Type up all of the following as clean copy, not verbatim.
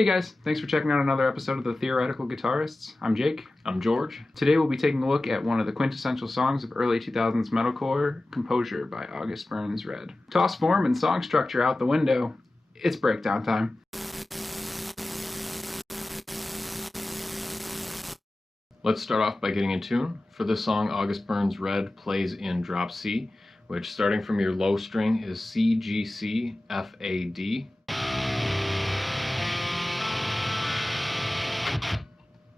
Hey guys, thanks for checking out another episode of the Theoretical Guitarists. I'm Jake. I'm George. Today we'll be taking a look at one of the quintessential songs of early 2000s metalcore, Composure by August Burns Red. Toss form and song structure out the window. It's breakdown time. Let's start off by getting in tune. For this song, August Burns Red plays in drop C, which starting from your low string is C, G, C, F, A, D.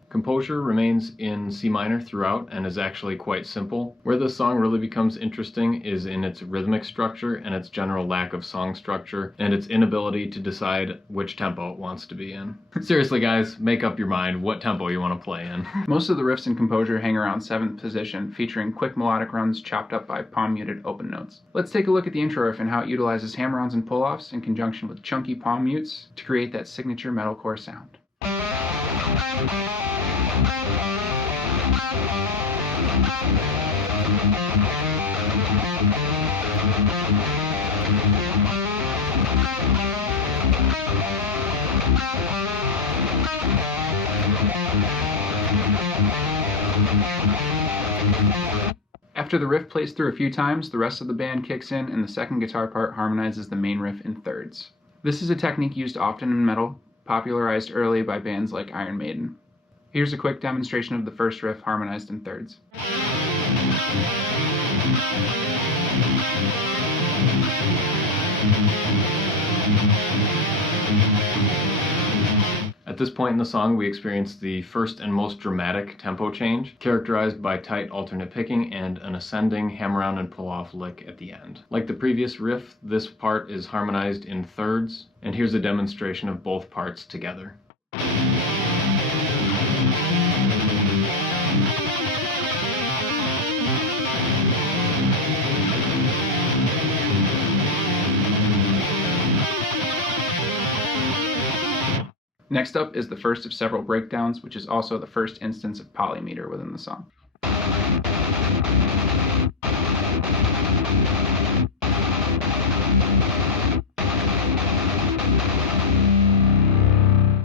Composure remains in C minor throughout and is actually quite simple. Where this song really becomes interesting is in its rhythmic structure and its general lack of song structure and its inability to decide which tempo it wants to be in. Seriously guys, make up your mind what tempo you want to play in. Most of the riffs in Composure hang around 7th position, featuring quick melodic runs chopped up by palm-muted open notes. Let's take a look at the intro riff and how it utilizes hammer-ons and pull-offs in conjunction with chunky palm mutes to create that signature metalcore sound. After the riff plays through a few times, the rest of the band kicks in and the second guitar part harmonizes the main riff in thirds. This is a technique used often in metal, popularized early by bands like Iron Maiden. Here's a quick demonstration of the first riff harmonized in thirds. At this point in the song, we experience the first and most dramatic tempo change, characterized by tight alternate picking and an ascending hammer-on and pull-off lick at the end. Like the previous riff, this part is harmonized in thirds, and here's a demonstration of both parts together. Next up is the first of several breakdowns, which is also the first instance of polymeter within the song.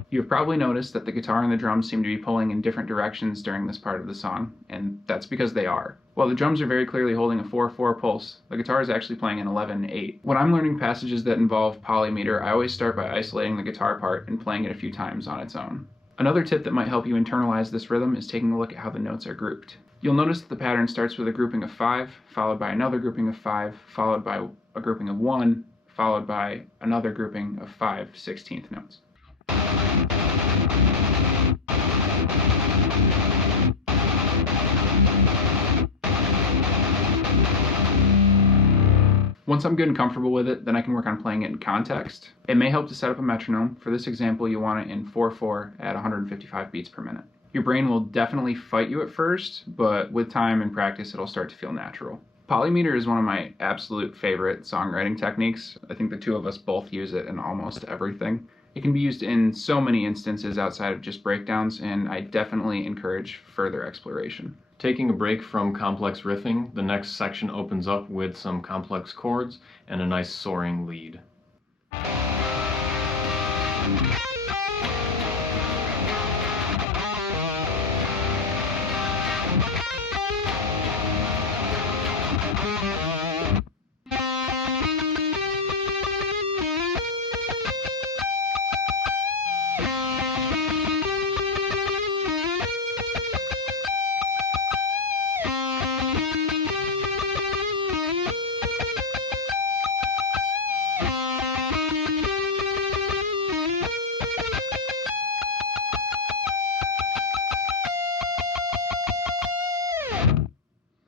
You've probably noticed that the guitar and the drums seem to be pulling in different directions during this part of the song, and that's because they are. While the drums are very clearly holding a 4/4 pulse, the guitar is actually playing an 11/8. When I'm learning passages that involve polymeter, I always start by isolating the guitar part and playing it a few times on its own. Another tip that might help you internalize this rhythm is taking a look at how the notes are grouped. You'll notice that the pattern starts with a grouping of 5, followed by another grouping of 5, followed by a grouping of 1, followed by another grouping of 5 16th notes. Once I'm good and comfortable with it, then I can work on playing it in context. It may help to set up a metronome. For this example, you want it in 4/4 at 155 beats per minute. Your brain will definitely fight you at first, but with time and practice, it'll start to feel natural. Polymeter is one of my absolute favorite songwriting techniques. I think the two of us both use it in almost everything. It can be used in so many instances outside of just breakdowns, and I definitely encourage further exploration. Taking a break from complex riffing, the next section opens up with some complex chords and a nice soaring lead.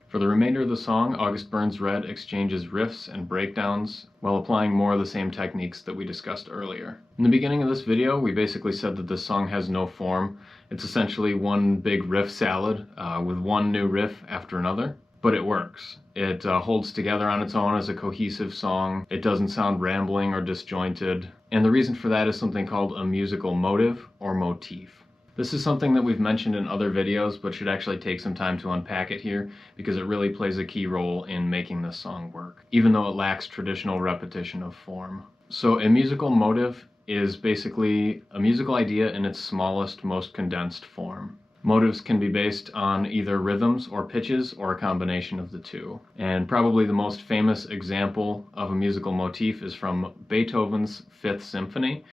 For the remainder of the song, August Burns Red exchanges riffs and breakdowns while applying more of the same techniques that we discussed earlier. In the beginning of this video, we basically said that this song has no form. It's essentially one big riff salad with one new riff after another, but it works. It holds together on its own as a cohesive song. It doesn't sound rambling or disjointed, and the reason for that is something called a musical motive or motif. This is something that we've mentioned in other videos, but should actually take some time to unpack it here because it really plays a key role in making this song work, even though it lacks traditional repetition of form. So a musical motive is basically a musical idea in its smallest, most condensed form. Motives can be based on either rhythms or pitches or a combination of the two. And probably the most famous example of a musical motif is from Beethoven's Fifth Symphony.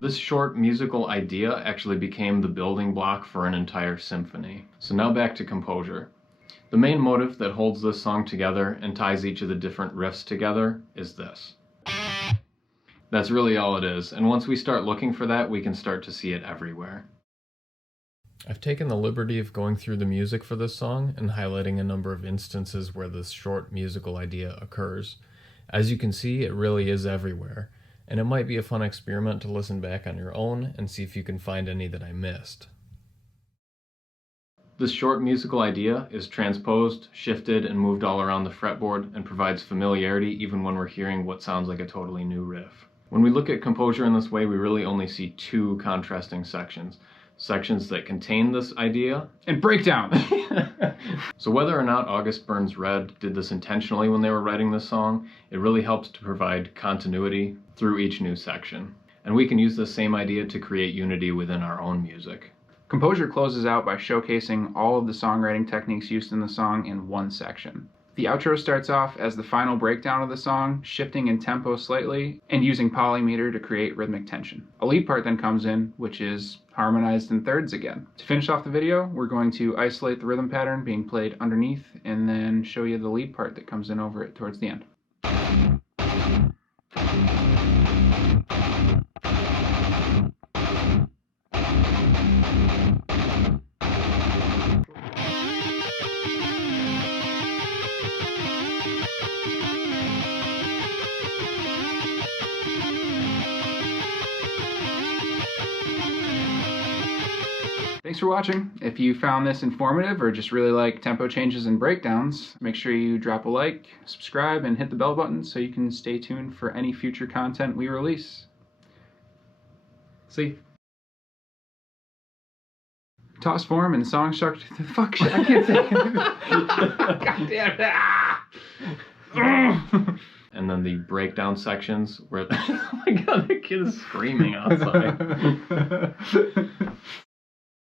This short musical idea actually became the building block for an entire symphony. So now back to Composure. The main motive that holds this song together and ties each of the different riffs together is this. That's really all it is, and once we start looking for that, we can start to see it everywhere. I've taken the liberty of going through the music for this song and highlighting a number of instances where this short musical idea occurs. As you can see, it really is everywhere, and it might be a fun experiment to listen back on your own and see if you can find any that I missed. This short musical idea is transposed, shifted, and moved all around the fretboard and provides familiarity even when we're hearing what sounds like a totally new riff. When we look at Composure in this way, we really only see two contrasting sections. Sections that contain this idea and breakdown. So whether or not August Burns Red did this intentionally when they were writing this song, it really helps to provide continuity through each new section. And we can use this same idea to create unity within our own music. Composure closes out by showcasing all of the songwriting techniques used in the song in one section. The outro starts off as the final breakdown of the song, shifting in tempo slightly and using polymeter to create rhythmic tension. A lead part then comes in, which is harmonized in thirds again. To finish off the video, we're going to isolate the rhythm pattern being played underneath and then show you the lead part that comes in over it towards the end. Thanks for watching. If you found this informative or just really like tempo changes and breakdowns, make sure you drop a like, subscribe, and hit the bell button so you can stay tuned for any future content we release. See? Toss form and song structure. Fuck shit, I can't say it. God damn it. And then the breakdown sections where, oh my god, the kid is screaming outside.